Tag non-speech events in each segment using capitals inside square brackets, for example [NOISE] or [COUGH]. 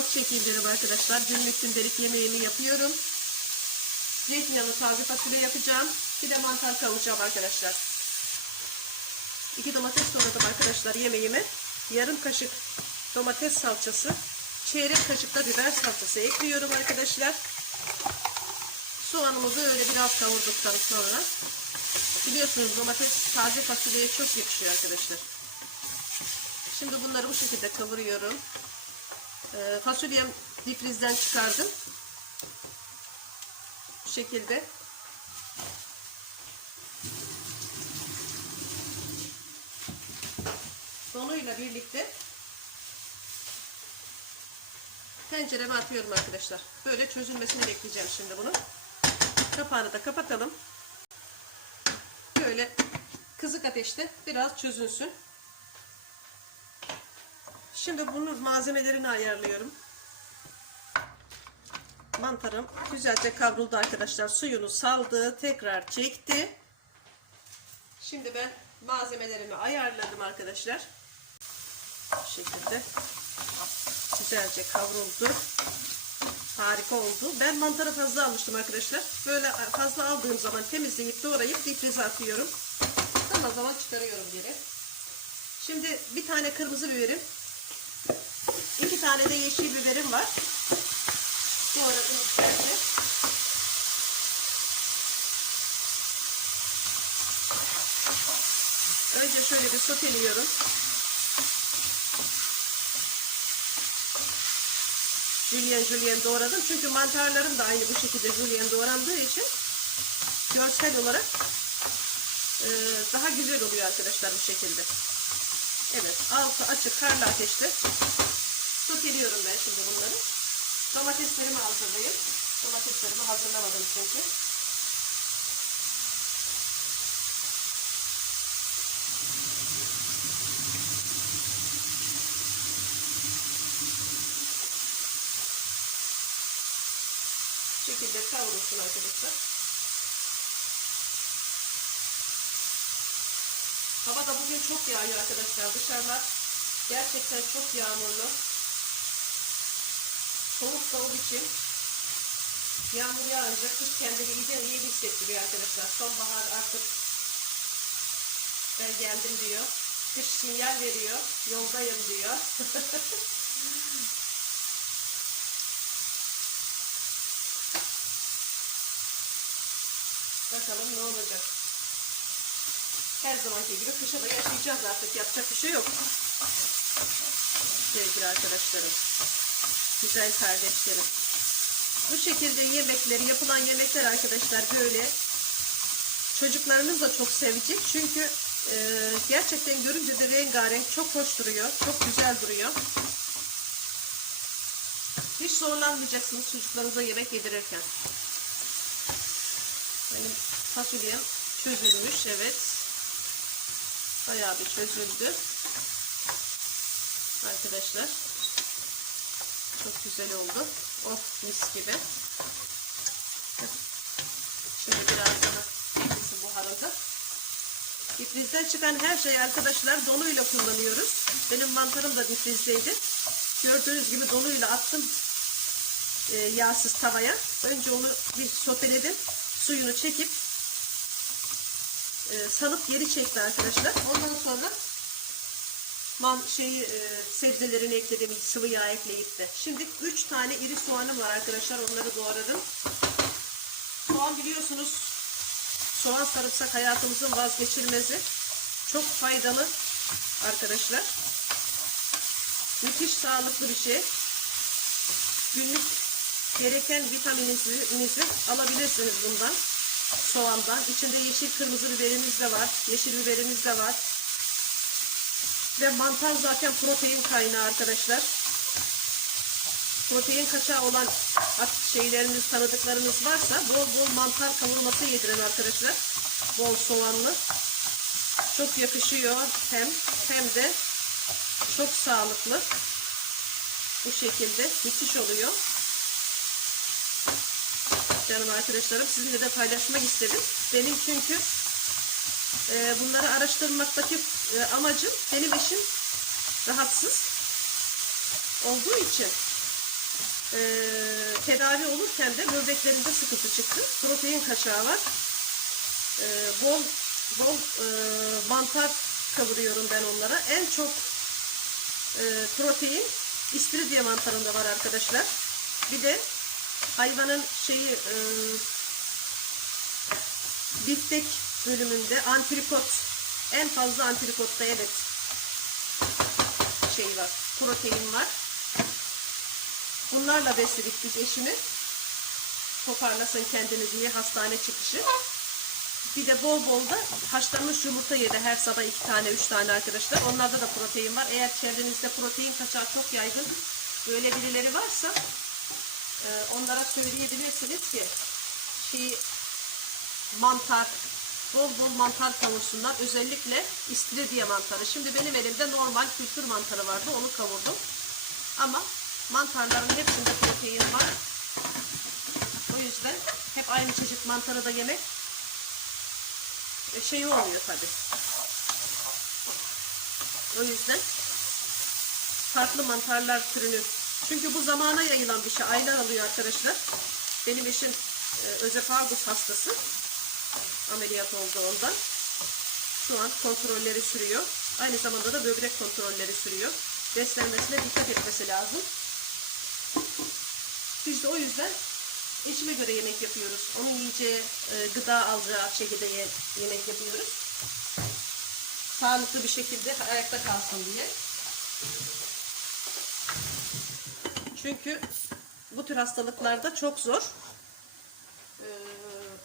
vlog çekeyim dedim arkadaşlar. Günlük gündelik yemeğimi yapıyorum. Zeytinyağlı taze fasulye yapacağım. Bir de mantar kavuracağım arkadaşlar. İki domates doğradım arkadaşlar yemeğime. Yarım kaşık domates salçası. Çeyrek kaşık da biber salçası ekliyorum arkadaşlar. Soğanımızı öyle biraz kavurduktan sonra biliyorsunuz domates taze fasulyeye çok yakışıyor arkadaşlar. Şimdi bunları bu şekilde kavuruyorum. Ee, fasulyem difrizden çıkardım. Bu şekilde. Donuyla birlikte tencereme atıyorum arkadaşlar. Böyle çözülmesini bekleyeceğim şimdi bunu. Kapağını da kapatalım. Böyle kızık ateşte biraz çözülsün. Şimdi bunun malzemelerini ayarlıyorum. Mantarım güzelce kavruldu arkadaşlar. Suyunu saldı. Tekrar çekti. Şimdi ben malzemelerimi ayarladım arkadaşlar. Bu şekilde. Güzelce kavruldu. Harika oldu. Ben mantarı fazla almıştım arkadaşlar. Böyle fazla aldığım zaman temizleyip doğrayıp difrize atıyorum. Zaman zaman çıkarıyorum geri. Şimdi bir tane kırmızı biberim. Tane de yeşil biberim var. Doğradım güzelce. Önce şöyle bir soteliyorum. Julienne julienne doğradım. Çünkü mantarlarım da aynı bu şekilde julienne doğrandığı için görsel olarak e, daha güzel oluyor arkadaşlar bu şekilde. Evet altı açık karlı ateşte soteliyorum ben şimdi bunları. Domateslerimi hazırlayayım. Domateslerimi hazırlamadım çünkü. Şekilde kavrulsun arkadaşlar. Hava da bugün çok yağıyor arkadaşlar. Dışarılar gerçekten çok yağmurlu. Soğuk soğuk için yağmur yağınca kış kendini iyice iyi hissettiriyor arkadaşlar. Sonbahar artık ben geldim diyor. Kış sinyal veriyor. Yoldayım diyor. [LAUGHS] Bakalım ne olacak. Her zamanki gibi kışa da yaşayacağız artık. Yapacak bir şey yok. Sevgili arkadaşlarım. Güzel kardeşlerim. Bu şekilde yemekleri, yapılan yemekler arkadaşlar böyle çocuklarınız da çok sevecek. Çünkü e, gerçekten görünce de rengarenk çok hoş duruyor. Çok güzel duruyor. Hiç zorlanmayacaksınız çocuklarınıza yemek yedirirken. Benim fasulyem çözülmüş. Evet. Bayağı bir çözüldü. Arkadaşlar. Çok güzel oldu. Oh mis gibi. Şimdi biraz daha difrizi buharında. Difrizden çıkan her şeyi arkadaşlar donuyla kullanıyoruz. Benim mantarım da difrizdeydi. Gördüğünüz gibi donuyla attım e, yağsız tavaya. Önce onu bir soteledim. Suyunu çekip e, salıp geri çekti arkadaşlar. Ondan sonra man şeyi e, sebzelerini ekledim, sıvı yağ ekleyip de. Şimdi 3 tane iri soğanım var arkadaşlar. Onları doğradım. Soğan biliyorsunuz soğan sarımsak hayatımızın vazgeçilmezi. Çok faydalı arkadaşlar. Müthiş sağlıklı bir şey. Günlük gereken vitamininizi alabilirsiniz bundan. Soğandan. İçinde yeşil kırmızı biberimiz de var. Yeşil biberimiz de var. Ve mantar zaten protein kaynağı arkadaşlar. Protein kaçağı olan şeyleriniz, tanıdıklarınız varsa bol bol mantar kavurması yedirin arkadaşlar. Bol soğanlı. Çok yakışıyor hem hem de çok sağlıklı. Bu şekilde müthiş oluyor. Canım arkadaşlarım sizinle de paylaşmak istedim. Benim çünkü e, bunları araştırmaktaki e, amacım benim eşim rahatsız. olduğu için e, tedavi olurken de böbreklerinde sıkıntı çıktı. Protein kaçağı var. E, bol bol mantar kavuruyorum ben onlara. En çok e, protein istiridye mantarında var arkadaşlar. Bir de hayvanın şeyi e, biftek bölümünde antrikot en fazla antrikotta evet şey var protein var. Bunlarla besledik biz eşimi. Toparlasın kendini diye hastane çıkışı. Bir de bol bol da haşlanmış yumurta yedi her sabah iki tane üç tane arkadaşlar. Onlarda da protein var. Eğer çevrenizde protein kaçağı çok yaygın böyle birileri varsa e, onlara söyleyebilirsiniz ki şey mantar, bol bol mantar kavursunlar. Özellikle istiridye mantarı. Şimdi benim elimde normal kültür mantarı vardı. Onu kavurdum. Ama mantarların hepsinde protein var. O yüzden hep aynı çeşit mantarı da yemek e, şey olmuyor tabi. O yüzden farklı mantarlar türünü çünkü bu zamana yayılan bir şey. Aylar alıyor arkadaşlar. Benim eşim e, özefagus hastası ameliyat oldu ondan. Şu an kontrolleri sürüyor. Aynı zamanda da böbrek kontrolleri sürüyor. Beslenmesine dikkat etmesi lazım. Biz de o yüzden eşime göre yemek yapıyoruz. Onun yiyeceği, e, gıda alacağı şekilde ye- yemek yapıyoruz. Sağlıklı bir şekilde ayakta kalsın diye. Çünkü bu tür hastalıklarda çok zor e,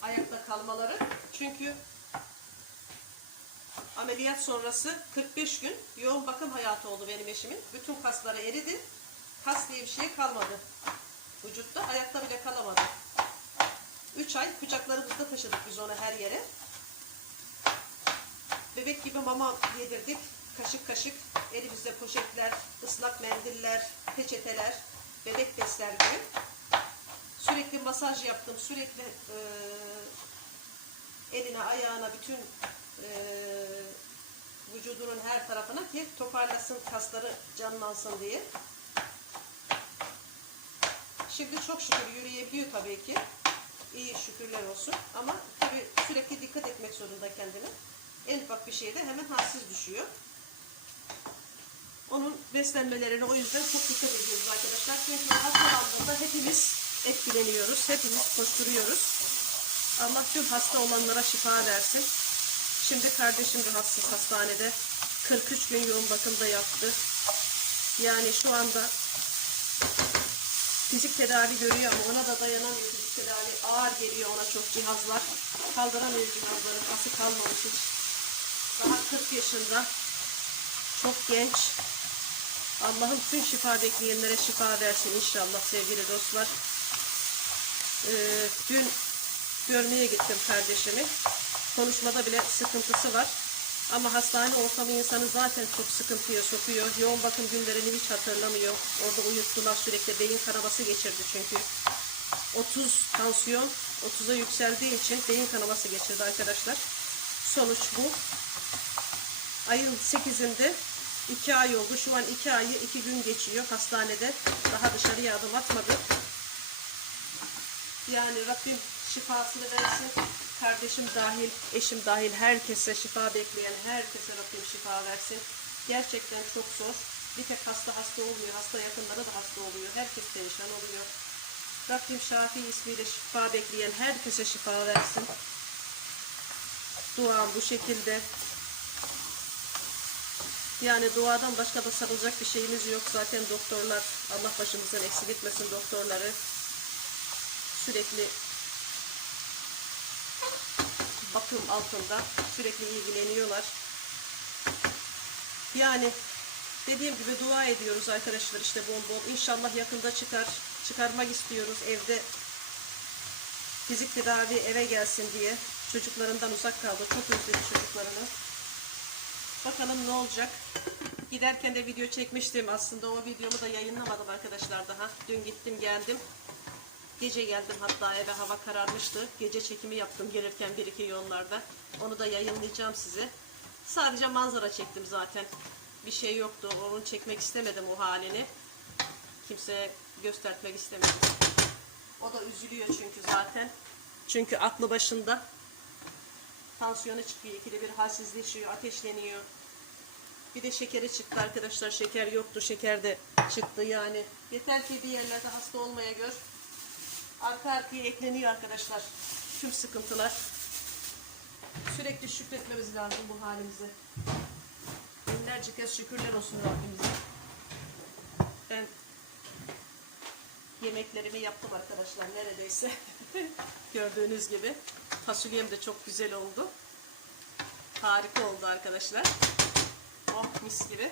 ayakta kalmaları. Çünkü ameliyat sonrası 45 gün yoğun bakım hayatı oldu benim eşimin. Bütün kasları eridi. Kas diye bir şey kalmadı. Vücutta ayakta bile kalamadı. 3 ay kucaklarımızda taşıdık biz onu her yere. Bebek gibi mama yedirdik. Kaşık kaşık elimizde poşetler, ıslak mendiller, peçeteler, bebek besler gibi. Sürekli masaj yaptım. Sürekli e, eline, ayağına, bütün e, vücudunun her tarafına ki toparlasın, kasları canlansın diye. Şimdi çok şükür yürüyebiliyor tabii ki. İyi şükürler olsun. Ama tabii sürekli dikkat etmek zorunda kendine. En ufak bir şeyde hemen halsiz düşüyor. Onun beslenmelerine o yüzden çok dikkat ediyoruz arkadaşlar. Çünkü hastalandığında hepimiz etkileniyoruz. Hepimiz koşturuyoruz. Allah tüm hasta olanlara şifa versin. Şimdi kardeşim rahatsız hastanede. 43 gün yoğun bakımda yattı. Yani şu anda fizik tedavi görüyor ama ona da dayanamıyor fizik tedavi. Ağır geliyor ona çok cihazlar. Kaldıramıyor cihazları. Kası kalmamış hiç. Daha 40 yaşında. Çok genç. Allah'ım tüm şifa bekleyenlere şifa versin inşallah sevgili dostlar. Ee, dün görmeye gittim kardeşimi. Konuşmada bile sıkıntısı var. Ama hastane ortamı insanı zaten çok sıkıntıya sokuyor. Yoğun bakım günlerini hiç hatırlamıyor. Orada uyuttular sürekli. Beyin kanaması geçirdi çünkü. 30 tansiyon 30'a yükseldiği için beyin kanaması geçirdi arkadaşlar. Sonuç bu. Ayın 8'inde 2 ay oldu. Şu an 2 ayı 2 gün geçiyor hastanede. Daha dışarıya adım atmadı. Yani Rabbim şifasını versin. Kardeşim dahil, eşim dahil herkese şifa bekleyen herkese Rabbim şifa versin. Gerçekten çok zor. Bir tek hasta hasta olmuyor. Hasta yakınları da hasta oluyor. Herkes perişan oluyor. Rabbim Şafi ismiyle şifa bekleyen herkese şifa versin. Duam bu şekilde. Yani duadan başka da sarılacak bir şeyimiz yok. Zaten doktorlar, Allah başımızdan eksik etmesin doktorları. Sürekli bakım altında sürekli ilgileniyorlar. Yani dediğim gibi dua ediyoruz arkadaşlar işte bol bol. İnşallah yakında çıkar. Çıkarmak istiyoruz evde fizik tedavi eve gelsin diye. Çocuklarından uzak kaldı. Çok özledi çocuklarını. Bakalım ne olacak. Giderken de video çekmiştim. Aslında o videomu da yayınlamadım arkadaşlar daha. Dün gittim geldim. Gece geldim hatta eve hava kararmıştı. Gece çekimi yaptım gelirken bir iki yollarda. Onu da yayınlayacağım size. Sadece manzara çektim zaten. Bir şey yoktu. Onu çekmek istemedim o halini. Kimseye göstermek istemedim. O da üzülüyor çünkü zaten. Çünkü aklı başında. Tansiyonu çıkıyor. ikide bir halsizleşiyor. Ateşleniyor. Bir de şekeri çıktı arkadaşlar. Şeker yoktu. Şeker de çıktı yani. Yeter ki bir yerlerde hasta olmaya gör. Arka arkaya ekleniyor arkadaşlar. Tüm sıkıntılar. Sürekli şükretmemiz lazım bu halimize. Binlerce kez şükürler olsun Rabbimize. Ben yemeklerimi yaptım arkadaşlar neredeyse. [LAUGHS] Gördüğünüz gibi. Fasulyem de çok güzel oldu. Harika oldu arkadaşlar. Oh mis gibi.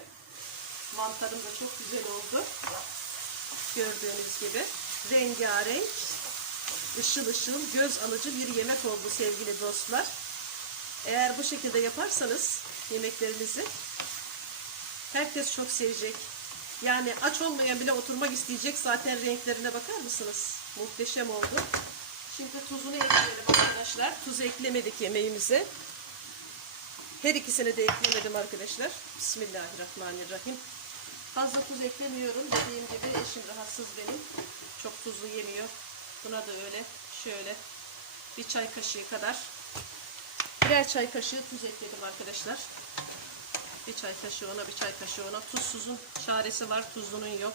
Mantarım da çok güzel oldu. Gördüğünüz gibi. Rengarenk, ışıl ışıl, göz alıcı bir yemek oldu sevgili dostlar. Eğer bu şekilde yaparsanız yemeklerinizi herkes çok sevecek. Yani aç olmayan bile oturmak isteyecek. Zaten renklerine bakar mısınız? Muhteşem oldu. Şimdi tuzunu ekleyelim arkadaşlar. Tuz eklemedik yemeğimize. Her ikisini de eklemedim arkadaşlar. Bismillahirrahmanirrahim. Fazla tuz eklemiyorum. Dediğim gibi eşim rahatsız benim. Çok tuzlu yemiyor. Buna da öyle. Şöyle bir çay kaşığı kadar. Birer çay kaşığı tuz ekledim arkadaşlar. Bir çay kaşığı ona, bir çay kaşığı ona. Tuzsuzun çaresi var, tuzlunun yok.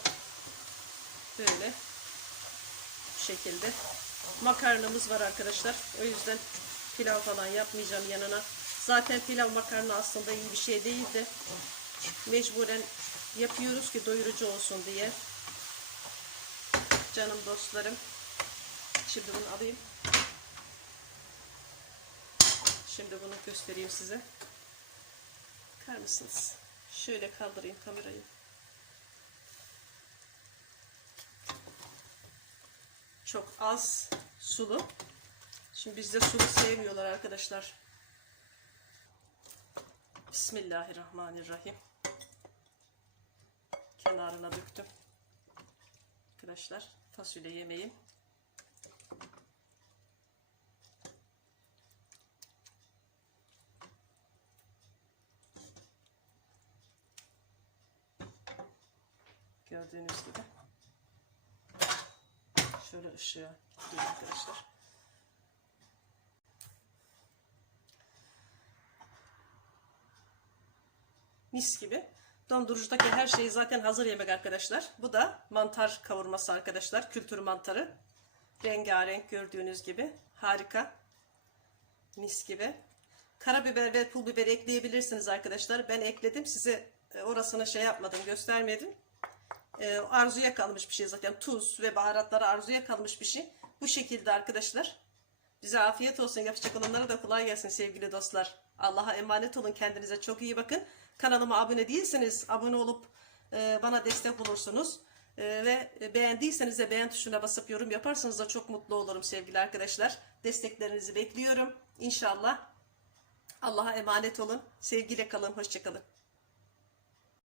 Böyle. Bu şekilde. Makarnamız var arkadaşlar. O yüzden pilav falan yapmayacağım yanına. Zaten pilav makarna aslında iyi bir şey değil de mecburen yapıyoruz ki doyurucu olsun diye. Canım dostlarım. Şimdi bunu alayım. Şimdi bunu göstereyim size. Bakar mısınız? Şöyle kaldırayım kamerayı. Çok az sulu. Şimdi bizde sulu sevmiyorlar arkadaşlar. Bismillahirrahmanirrahim. Kenarına döktüm. Arkadaşlar fasulye yemeğim. Gördüğünüz gibi. Şöyle gidiyor arkadaşlar. Mis gibi. Dondurucudaki her şey zaten hazır yemek arkadaşlar. Bu da mantar kavurması arkadaşlar. Kültür mantarı. Rengarenk gördüğünüz gibi. Harika. Mis gibi. Karabiber ve pul biber ekleyebilirsiniz arkadaşlar. Ben ekledim. Size orasını şey yapmadım, göstermedim. E, arzuya kalmış bir şey zaten. Tuz ve baharatları arzuya kalmış bir şey. Bu şekilde arkadaşlar. Bize afiyet olsun. Yapacak olanlara da kolay gelsin sevgili dostlar. Allah'a emanet olun. Kendinize çok iyi bakın. Kanalıma abone değilseniz abone olup e, bana destek olursunuz. E, ve beğendiyseniz de beğen tuşuna basıp yorum yaparsanız da çok mutlu olurum sevgili arkadaşlar. Desteklerinizi bekliyorum. İnşallah. Allah'a emanet olun. Sevgiyle kalın. Hoşçakalın.